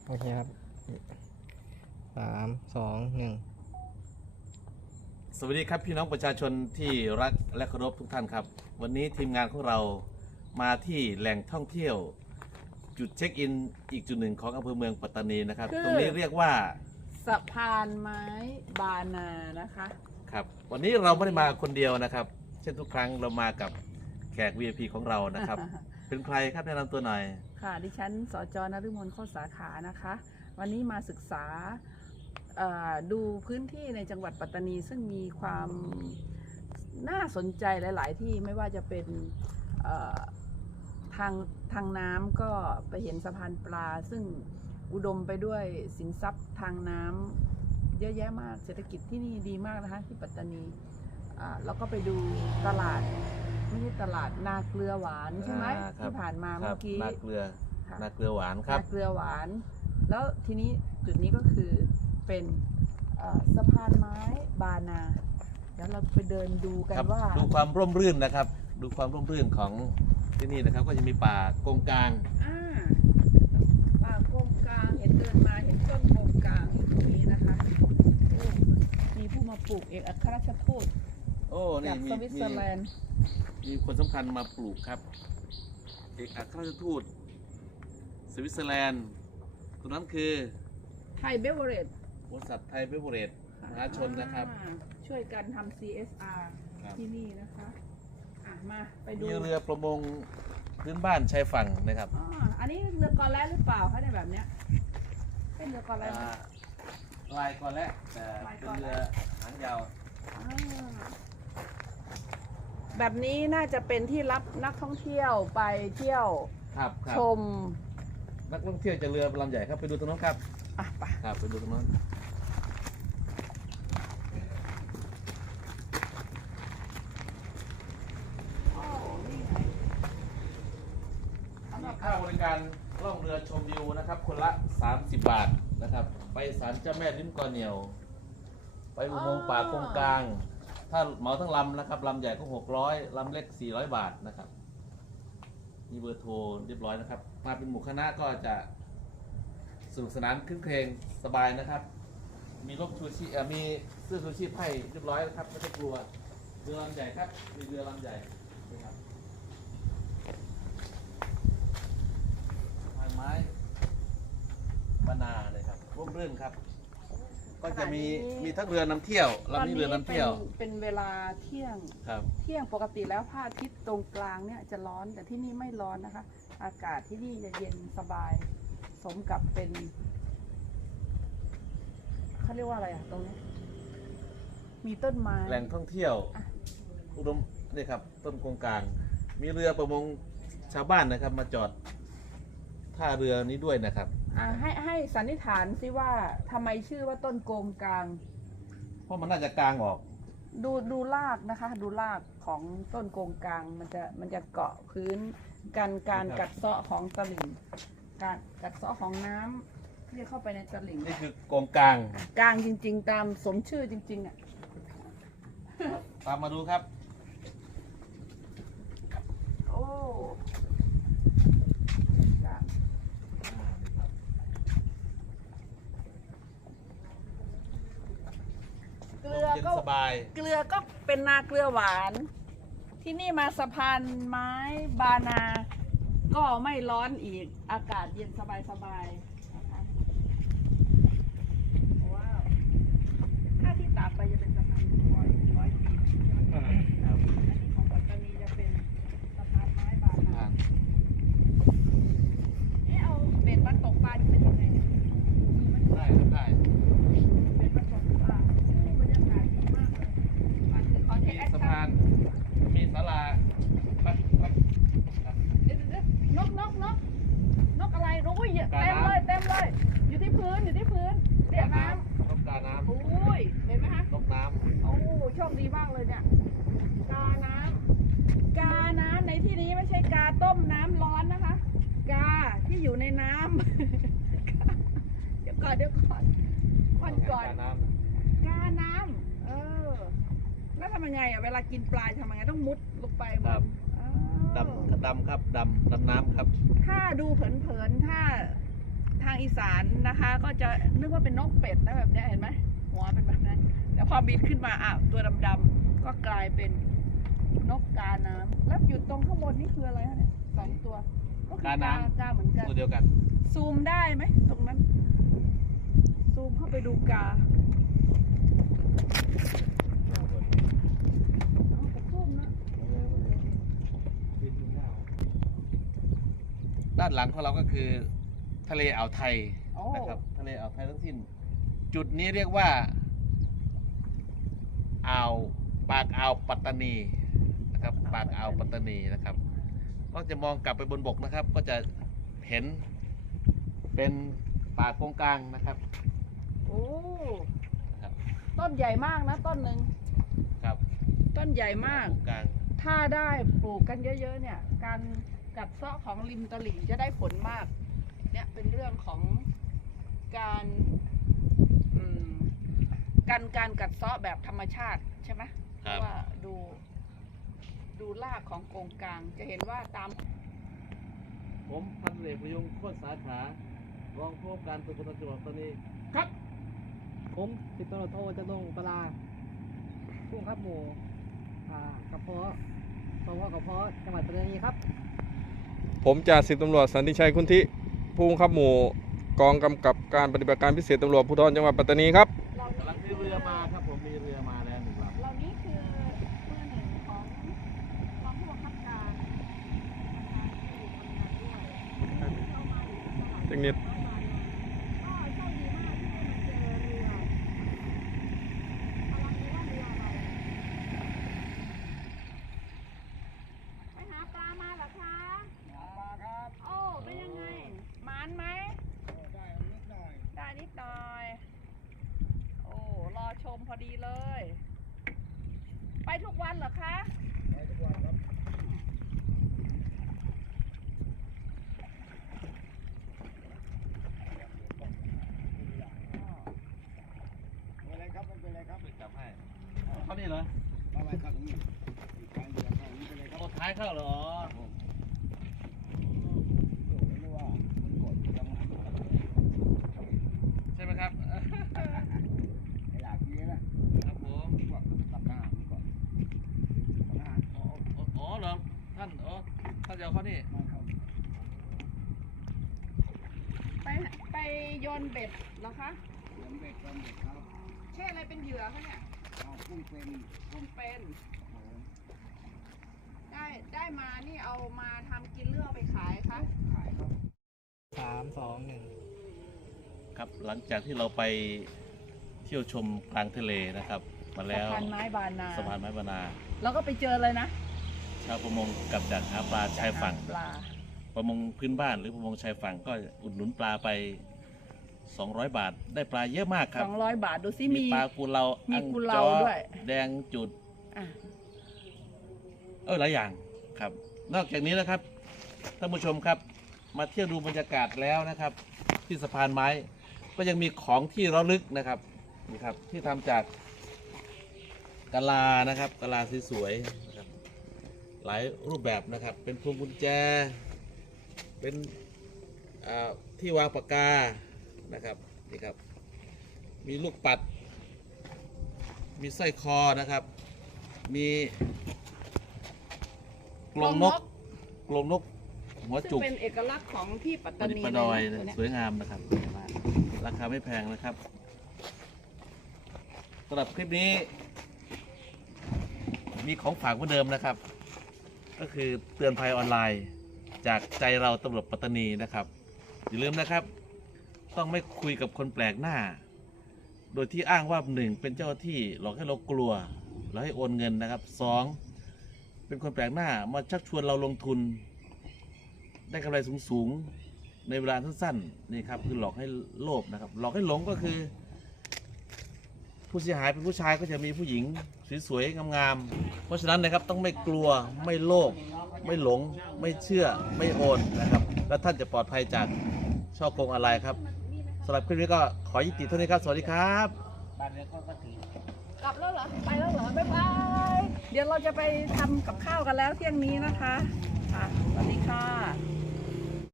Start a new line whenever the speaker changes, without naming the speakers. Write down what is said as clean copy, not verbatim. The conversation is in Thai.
โอเคครับ3 2 1
สวัสดีครับพี่น้องประชาชนที่รักและเคารพทุกท่านครับวันนี้ทีมงานของเรามาที่แหล่งท่องเที่ยวจุดเช็คอินอีกจุดหนึ่งของอำเภอเมืองปัตตานีนะครับตรงนี้เรียกว่า
สะพานไม้บานานะคะ
ครับวันนี้เราไม่ได้มาคนเดียวนะครับเช่นทุกครั้งเรามากับแขก VIP ของเรานะครับ เป็นใครครับแนะนำตัวหน่อย
ค่ะดิฉันสจ.นฤมลโคตรสาขานะคะวันนี้มาศึกษาดูพื้นที่ในจังหวัดปัตตานีซึ่งมีความน่าสนใจหลาย ๆ ที่ไม่ว่าจะเป็นทางน้ำก็ไปเห็นสะพานปลาซึ่งอุดมไปด้วยสินทรัพย์ทางน้ำเยอะแยะมากเศรษฐกิจที่นี่ดีมากนะคะที่ปัตตานีแล้วก็ไปดูตลาดไม่ใช่ตลาดนาเกลือหวานใช่ไหมที่ผ่านมาเมื่อกี้
นาเกลือหวานครับ
นาเกลือหวานแล้วทีนี้จุดนี้ก็คือเป็นสะพานไม้บานาแล้วเราไปเดินดูกันว่า
ดูความร่มรื่นนะครับดูความร่มรื่นของที่นี่นะครับก็จะมีป่ากงกลาง
ป่ากงกลางเห็นเดินมาเห็นต้นกงกลางตรงนี้นะคะมีผู้มาปลูกเอกอัครราชทูตจากสวิตเซอร์แลนด์
มีคนสำคัญมาปลูกครับเอกอัครราชทูตสวิตเซอร์แลนด์ตัวนั้นคือ
ไทยเบเวอเรจ
บริษัทไทยเบเวอเรจมหาชนนะครับ
ช่วยกันทำ CSR ที่นี่นะคะมาไปดู
มีเรือประมงพื้นบ้านชายฝั่งนะครับ
อันนี้เรือกอแลหรือเปล่าคะในแบบเนี้ยเป็นเรือกอแล
ลายกอแลแต่เป็นเรือหางยาว
แบบนี้น่าจะเป็นที่รับนักท่องเที่ยวไปเที่ยวชม
นักท่องเที่ยวจะเรือลำใหญ่ครับไปดูตรงนั้นครับ
ไป
ครับไปดูตรงนั้นค่าบริการล่องเรือชมวิวนะครับคนละ30 บาทนะครับไปศาลเจ้าแม่ลิ้มกอเหนียวไปอุโมงค์ป่ากงกลางถ้าเหมาทั้งลำนะครับลำใหญ่ก็600ลำเล็ก400 บาทนะครับมีเบอร์โทรเรียบร้อยนะครับมาเป็นหมู่คณะก็จะสนุกสนานคลึ้นเครงสบายนะครับมีร่มชูชีพมีเสื้อชูชีพให้เรียบร้อยนะครับไม่ต้องกลัวเรือลำใหญ่ครับมีเรือลำใหญ่นะครับไม้บานาเลยครับร่มรื่นครับก็จะมีทั้งเรือนำเที่ยวลำนี้เรือนำเที่ยว
เป็นเวลาเที่ยงปกติแล้วพระอาทิตย์ตรงกลางเนี่ยจะร้อนแต่ที่นี่ไม่ร้อนนะคะอากาศที่นี่จะเย็นสบายสมกับเป็นเขาเรียกว่าอะไรตรงนี้มีต้นไม้
แหล่งท่องเที่ยวอุดมนี่ครับต้นกงกลางมีเรือประมงชาวบ้านนะครับมาจอดท่าเรือนี้ด้วยนะครับ
ให้สันนิษฐานซิว่าทำไมชื่อว่าต้นโกงกลาง
เพราะมันน่าจะกลางออก
ดูรากนะคะดูรากของต้นโกงกลางมันจะเกาะพื้นการกัดเซาะของตลิ่งการกัดเซาะของน้ำที่จะเข้าไปในตลิ่ง
นี่คือโกงกลาง
จริงๆตามสมชื่อจริงๆ
ตามมาดูครับ
โอ้เกลือก็เป็นนาเกลือหวานที่นี่มาสะพานไม้บานาก็ไม่ร้อนอีกอากาศเย็นสบายนะคะว้าวถ้าที่ตากไปจะเป็นสะพานร้อยปีอันนี้ของปัตตานีจะเป็นสะพานไม้บานาเอาเบ็ดมาตกปลาเป็นยังไง
ได้
เป็นมาตกปลาบรรยากาศดีมากเลยมันคือคอนเทนต์
สะพานมีศาล
านกอะไรรู้ยเต็มเลยอยู่ที่พื้นเสียน้
ำนกกาน้ำ
อุ้ยเห็นไหมคะ
นกน้ำ
โอ้โชคดีมากเลยเนี่ยกาน้ำในที่นี้ไม่ใช่กาต้มน้ำร้อนนะคะกาที่อยู่ในน้ำเดี๋ยวก่อนวันก่อนกาน้ำแล้วทำยังไงเวลากินปลาทำยังไงต้องมุดลงไป
ดำครับดำน้ำครับ
ถ้าดูเผินถ้าทางอีสานนะคะ ก็จะนึกว่าเป็นนกเป็ดนะแบบนี้เห็นไหมหัวเป็นแบบนั้นแต่พอบินขึ้นมาตัวดำๆก็กลายเป็นนกกาน้ำแล้วอยู่ตรงข้างบนนี่คืออะไรคะเนี่ย2 ตัวก็คือก
าน้ำ
กาเหมือนกัน
ตัวเดียวกัน
ซูมได้ไหมตรงนั้น ซูมเข้าไปดูกาซูมนะ
ด้านหลังของเราก็คือทะเลอ่าวไทย
โอ้
นะครับทะเลอ่าวไทยทั้งสิ้น จุดนี้เรียกว่าปากอ่าวปัตตานีนะครับปากอ่าวปัตตานีนะครับก็จะมองกลับไปบนบกนะครับ ก็จะเห็นเป็นป่าโกงกลางนะครับ
โอ้
นะครับ
ต้นใหญ่มากนะต้นหนึ่ง
ครับ
ต้นใหญ่มาก
โกงกลาง
ถ้าได้ปลูกกันเยอะๆเนี่ย การกัดเซาะของริมตลิ่งจะได้ผลมาก เนี่ยเป็นเรื่องของการการกัดเซาะแบบธรรมชาติใช่ไหมเพ
ครับ
ราะว่าดูรากของโกงกลางจะเห็นว่าตาม
ผมพันเอกประยงโคตรสาขารองผู้ว่าการตำรวจจังหวัดปัตตานีครับ
ผมสิบตำรวจโทจำนงปลาผู้บังคับหมู่กระเพาะสพกระเพาะจังหวัดปัตตานีครับ
ผมจ่าสิบตำรวจสันติชัยคุณทิผู้บังคับหมู่กองกำกับการปฏิบัติการพิเศษตำรวจภูธรจังหวัดปัตตานีครับ
เรา
กำลังมีเรือมาครับผมมีเรือมาแล้ว1 ลำ
เรานี้คือเมื่อหนึ่งของรองผู้บังคับการนะคะที่อยู่ทำงานด้วยเข้ามาอยู่ตลอด
จังนิด
ก็โชคดีมากที่ได้มาเจอเรือไปหาปลามาเหรอคะหาปลาครับ โอ้ เป็นยังไงหมานไหม ได้นิดหน่อย โอ้ รอชมพอดีเลย ไปทุกวันเหรอคะ
ไปทุกวันครับเป็นไรครับไม่เป็นไรครับ
จับให้เข้านี่เหรอ
มาไปครับนี่การเดือดร้อนเป็นไรครับ
เอาท้ายเข้าเหรอ
ไม่ว่ามันกดทำงาน
ใช่ไหมครับ
ไอ้หลักนี้นะครับ
ผม
ก็ตัดหน้าก่อนหน้า
อ๋อเหรอท่านท่านจะเอาเข้านี่
มาครับ
ไปโยนเบ็ดเหรอคะ
เลี้ยงเบ็ดครับ
ใช่อะไรเป็นเหยื่อคะเนี่ย
เอากุ้งเป็น
กุ้งเป็นได้มานี่เอามาทำกินเลือกไปขายคะ
ขายครับ3 2 1
ครับหลังจากที่เราไปเที่ยวชมกลางทะเลนะครับ มาแล้ว
สะพานไม้บานนา
สะพานไม้บานา
แล้วก็ไปเจอเลยนะ
ชาวประมงกลับจากหาปลาชายฝั่ง
ปลา
ประมงพื้นบ้านหรือประมงชายฝั่งก็อุดหนุนปลาไป200 บาท ได้ปลาเยอะมากครับ
200 บาทดูซิ
มี
มี
ปลากุเลา
มี
อัง
กุเลา
จ้อ
ด้วย
แดงจุด
อ่ะ
หลายอย่างครับ นอกจากนี้นะครับท่านผู้ชมครับ มาเที่ยวดูบรรยากาศแล้วนะครับ ที่สะพานไม้ก็ยังมีของที่ระลึกนะครับนี่ครับ ที่ทำจากกะลานะครับกะลาสวยๆนะครับหลายรูปแบบนะครับ เป็นพวงกุญแจ เป็นที่วางปากกานะครับนี่ครับ มีลูกปัด มีสร้อยคอนะครับ มีกรงนกหัว
ซึ่ง
จุก
เป็นเอกลักษณ์ของที่ปัต
ป
ตา
ระดิษ
นี
ฐ์ประดอย
เล
นะ
นะ
สวยงามนะครับราคาไม่แพงนะครับสำหรับคลิปนี้ มีของฝากเหมือนเดิมนะครับ ก็คือเตือนภัยออนไลน์ จากใจเราตำรวจปัตตานีนะครับอย่าลืมนะครับ ต้องไม่คุยกับคนแปลกหน้า โดยที่อ้างว่า1เป็นเจ้าหน้าที่หลอกให้เรากลัวแล้วให้โอนเงินนะครับ2เป็นคนแปลกหน้ามาชักชวนเราลงทุน ได้กำไรสูงๆในเวลาสั้นๆนี่ครับคือหลอกให้โลภนะครับ หลอกให้หลงก็คือ ผู้เสียหายเป็นผู้ชายก็จะมีผู้หญิงสวยๆงามๆเพราะฉะนั้นนะครับต้องไม่กลัวไม่โลภไม่หลง ไม่เชื่อไม่โอนนะครับ แล้วท่านจะปลอดภัยจากช่อโกงอะไรครับสำหรับคลิปนี้ก็ขอยุติเท่านี้ครับสวัสดีครับ
บ้านเรือก็ถือก
ลับแล้วเหรอ ไปแล้วเหรอ บ๊ายบาย เดี๋ยวเราจะไปทำกับข้าวกันแล้วเที่ยงนี้นะคะ สวัสดีค่ะ